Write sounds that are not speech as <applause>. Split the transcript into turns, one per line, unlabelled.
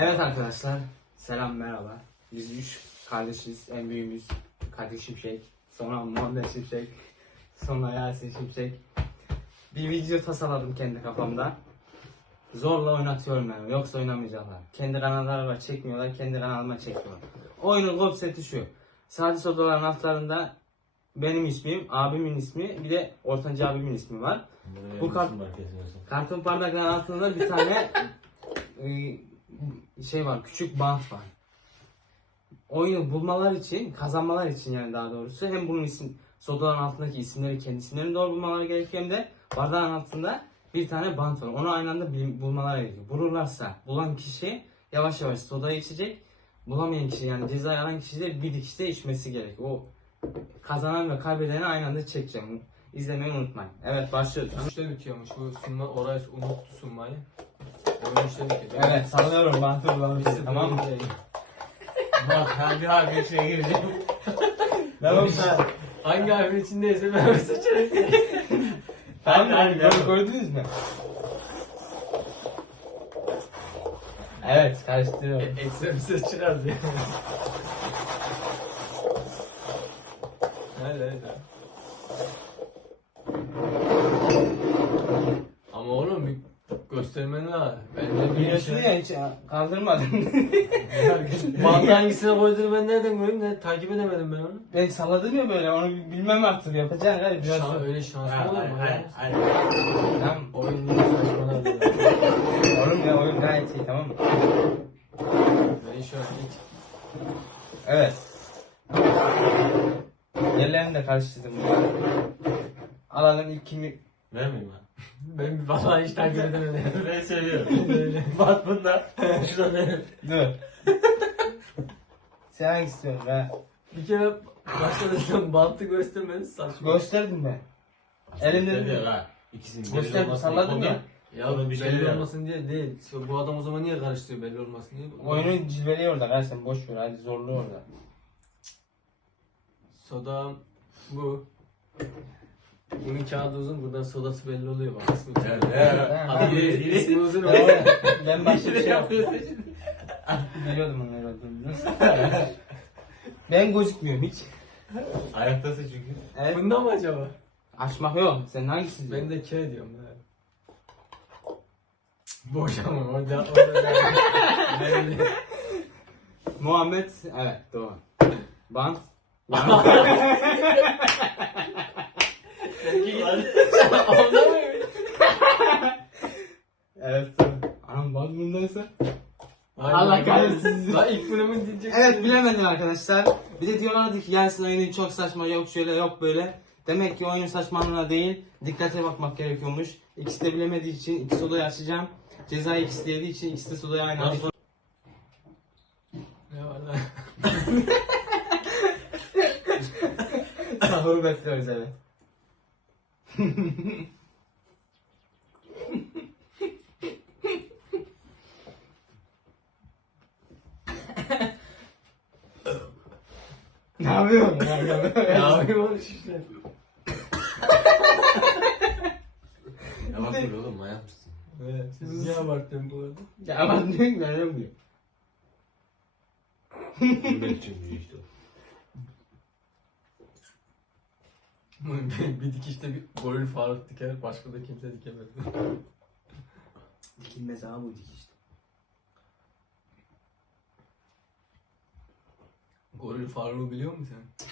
Evet arkadaşlar, selam merhaba. Biz üç kardeşiz, en büyüğümüz Kadir Şimşek, sonra Muhammed Şimşek, sonra Yasin Şimşek. Bir video tasarladım kendi kafamda. Zorla oynatıyorum yani, yoksa oynamayacaklar. Kendi kanalları var, çekmiyorlar, kendi kanalıma çekiyorlar. Oyunun konsepti şu. Sade sodaların altlarında benim ismim, abimin ismi, bir de ortanca abimin ismi var. Bu kart- Karton bardakların altında bir tane <laughs> e, şey var, küçük bant var. Oyunu bulmalar için, kazanmalar için yani daha doğrusu hem bunun isim, sodaların altındaki isimleri kendi isimlerini doğru bulmaları gerekiyor hem de bardağın altında bir tane bant var. Onu aynı anda bulmaları gerekiyor. Bulurlarsa bulan kişi yavaş yavaş sodayı içecek. Bulamayan kişi yani ceza alan kişi de bir dikişte içmesi gerekiyor. O kazanan ve kaybedeni aynı anda çekeceğim. İzlemeyi unutmayın. Evet başlıyoruz.
Üçte bitiyormuş bu sunma. Oray unuttu sunmayı.
Evet sallıyorum bantı bulamayacağız tamam mı?
Bak bir harfin içine gireceğim.
Tamam
Hangi harfin içindeyse ben seçerim.
Tamam mı?
hadi, hadi.
Gördünüz mü? Evet karıştırıyorum.
Ekstrem ses çıkardı. Hadi hadi. Ama oğlum bir göstermen lazım. Ben de
Biliyorsun ya hiç kaldırmadım. <laughs>
Bandı hangisine koyduğunu ben nereden göreyim ne takip edemedim ben onu.
ben salladım ya böyle onu bilmem artık yapacağım galiba biraz.
Şan, öyle şans mı olur mu? ya?
Tamam.
Oyun değil saçmaladı.
Oğlum ya oyun gayet iyi tamam mı?
Ben şu an hiç
Evet. Yerlerini de karıştırdım. Alalım ilk kimi...
Vermeyeyim ben. <laughs>
ben bir vallahi hiç takip edemedim.
Ben söylüyorum. <laughs> Bak bunda. <laughs> Şurada benim.
Dur. Sen hangi istiyorsun ha?
Bir kere başladıktan bantı göstermeniz saçma.
Gösterdim ben. Elimde
Söylüyor
duruyor.
ha. İkisinin
Göster,
belli olmasını
salladım ya.
Ya
Oğlum bir şey
belli olmasın diye değil. Bu adam o zaman niye karıştırıyor belli olmasın diye.
Oyunun cilveli orada kardeşim boş ver hadi zorlu orada.
Soda bu. Bunun kağıdı uzun buradan sodası belli oluyor bak. İsmi uzun.
Evet, evet.
Ha,
Hadi
İsmi- uzun
Ben,
oluyor. <laughs>
ben başka bir şey yaptım. Biliyordum onları olduğunu. <laughs> ben gözükmüyorum hiç.
Ayaktasın çünkü.
Evet.
Bunda mı acaba?
Açmak yok. Sen hangisi?
Ben de K diyorum ya. Boş ama orada.
Muhammed. Evet doğru. Bant. <laughs>
Orada mı?
evet. Anam bant bundaysa. Allah kahretsin.
Lan ilk mu diyecek?
Evet bilemedim arkadaşlar. Bir de diyorlardı ki Yasin oyunun çok saçma yok şöyle yok böyle. Demek ki oyunun saçmalığına değil dikkate bakmak gerekiyormuş. İkisi de bilemediği için ikisi odayı açacağım. Cezayı ikisi de yediği için ikisi de sodayı aynı anda.
Ne var lan? <laughs>
Sahuru bekliyoruz evet. Ne yapıyorsun? ya?
Ne yapayım oğlum işte.
Ya bak dur oğlum manyak mısın?
Evet. Siz niye abarttın bu arada?
Ya ki ben yapmıyorum.
Benim çünkü işte.
Bir, dikişte bir goril Faruk diker, başka da kimse dikemez.
Dikilmez abi bu dikiş.
goril Faruk'u biliyor musun sen?